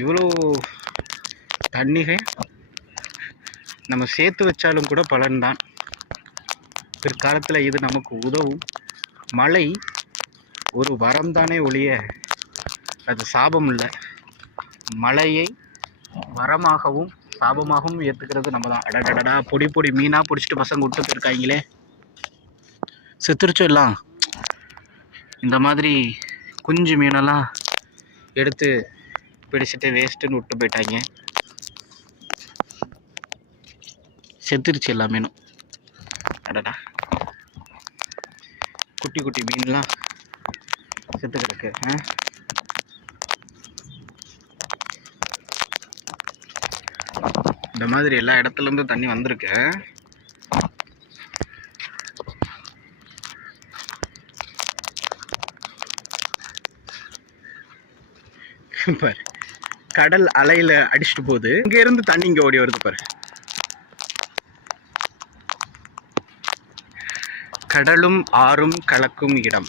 இவ்வளோ தண்ணிகள் நம்ம சேர்த்து வச்சாலும் கூட பலன்தான். பிற்காலத்தில் இது நமக்கு உதவும். மழை ஒரு வரம் தானே ஒழிய அது சாபம் இல்லை. மழையை வரமாகவும் சாபமாகவும் ஏற்றுக்கிறது நம்ம தான். அடடடா, பொடி பொடி மீனாக பிடிச்சிட்டு பசங்க விட்டு போயிருக்காங்களே. செத்துருச்சு எல்லாம். இந்த மாதிரி குஞ்சு மீனெல்லாம் எடுத்து பிடிச்சிட்டு வேஸ்ட்டுன்னு விட்டு போயிட்டாங்க. செத்துருச்சு எல்லா மீனும். அடடா, குட்டி குட்டி மீன்லாம் செத்து கிடக்கு. இந்த மாதிரி எல்லா இடத்துலேருந்து தண்ணி வந்திருக்கு. பாரு, கடல் அலையில அடிச்சுட்டு போகுது. இங்க இருந்து தண்ணி இங்க ஓடி வருது பாரு. கடலும் ஆறும் கலக்கும் இடம்.